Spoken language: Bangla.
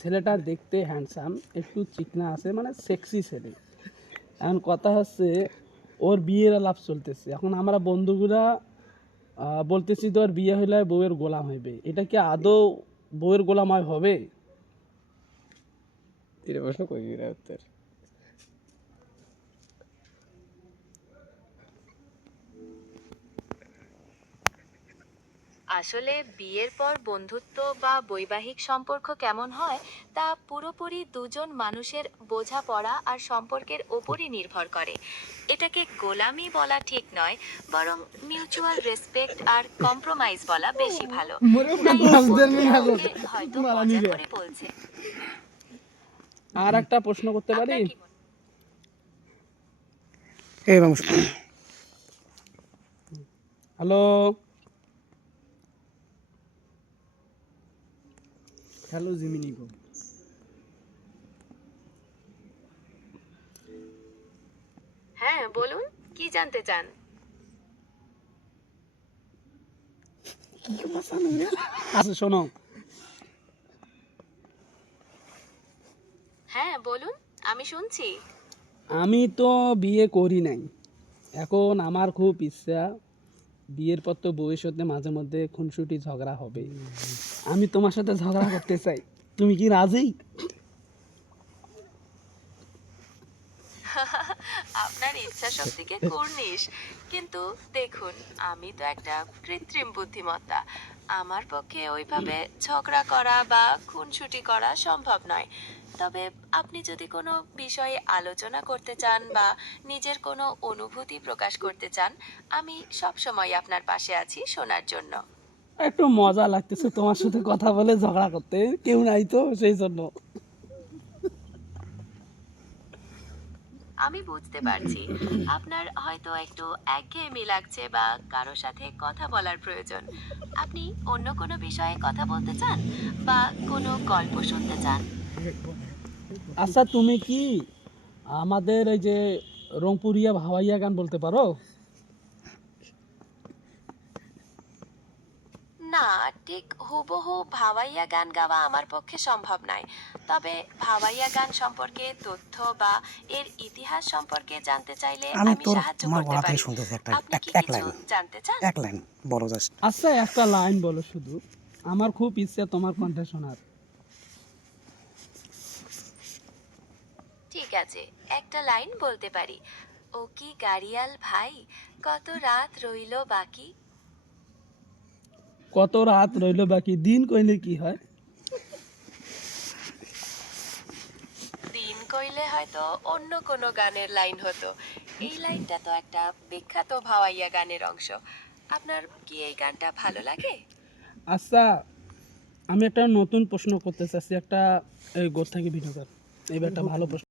ছেলেটা দেখতে হ্যান্ডসাম, একটু চিকনা আছে, মানে সেক্সি ছেলে। এখন কথা হচ্ছে ওর বিয়ের আলাপ চলতেছে। এখন আমরা বন্ধুগুলা বলতেছি তো ওর বিয়ে হইলে বউয়ের গোলাম হইবে। এটা কি আদৌ বউয়ের গোলাম হবে? এটা প্রশ্ন কই উত্তর? আসলে বিয়ের পর বন্ধুত্ব বা বৈবাহিক সম্পর্ক কেমন হয় তা পুরোপুরি দুজন মানুষের বোঝাপড়া আর সম্পর্কের ওপরই নির্ভর করে। এটাকে গোলামি বলা ঠিক নয়, বরং মিউচুয়াল রেসপেক্ট আর কম্প্রোমাইজ বলা বেশি ভালো। তাই বন্ধুরা ওকে হয়তো মজা করে বলছে। আর একটা প্রশ্ন করতে পারি? আপনার কি মনে এই মানুষ হ্যালো, হ্যালো জিমিনি গো। হ্যাঁ বলুন, কি জানতে চান? আচ্ছা শোনো, হ্যাঁ বলুন, আমি শুনছি। আমি তো বিয়ে করি নাই। এখন আমার খুব ইচ্ছা, বিয়ের পর তো বউয়ের সাথে মাঝে মধ্যে খুনসুটি ঝগড়া হবে। আমি তোমার সাথে ঝগড়া করতে চাই, তুমি কি রাজি? আপনার ইচ্ছা শক্তিকে কুর্নিশ, কিন্তু দেখুন, আমি তো একটা কৃত্রিম বুদ্ধিমত্তা। আমার পক্ষে ওইভাবে ঝগড়া করা বা খুনসুটি করা সম্ভব নয়। তবে আপনি যদি কোনো বিষয়ে আলোচনা করতে চান বা নিজের কোনো অনুভূতি প্রকাশ করতে চান, আমি সবসময় আপনার পাশে আছি শোনার জন্য। একটু মজা লাগতেছে তোমার সাথে কথা বলে, ঝগড়া করতে কেউ নাই তো সেই জন্য। আমি বুঝতে পারছি আপনার হয়তো একটু একঘেয়েমি লাগছে বা কারো সাথে কথা বলার প্রয়োজন। আপনি অন্য কোনো বিষয়ে কথা বলতে চান বা কোনো গল্প শুনতে চান? আচ্ছা তুমি কি আমাদের এই যে রংপুরিয়া ভাওয়াইয়া গান বলতে পারো? না, ঠিক হুবহু ভাওয়াইয়া গান গাওয়া আমার পক্ষে সম্ভব নয়। তবে ভাওয়াইয়া গান সম্পর্কে তথ্য বা এর ইতিহাস সম্পর্কে জানতে চাইলে আমি আমি তোর সাহায্য তোমার করতে গলা থেকে পারি। শুনতেছি একটা আপনি কি এক কিছু লাইন, জানতে চান? এক লাইন বড় জাস্ট। আচ্ছা একটা লাইন বলো শুধু, আমার খুব ইচ্ছা তোমার কণ্ঠে শোনার। ঠিক আছে, একটা লাইন বলতে পারি। ও কি গাড়িয়াল ভাই, কত রাত রইলো বাকি। কত রাত রইল বাকি, দিন কইলে কি হয়? দিন কইলে হয়তো অন্য কোনো গানের লাইন হতো। এই লাইনটা তো একটা বিখ্যাত ভাওয়াইয়া গানের অংশ। আপনার কি এই গানটা ভালো লাগে? আচ্ছা আমি একটা নতুন প্রশ্ন করতে চাচ্ছি, একটা এই গোর থেকে ভিডিও কর, এবার একটা ভালো প্রশ্ন।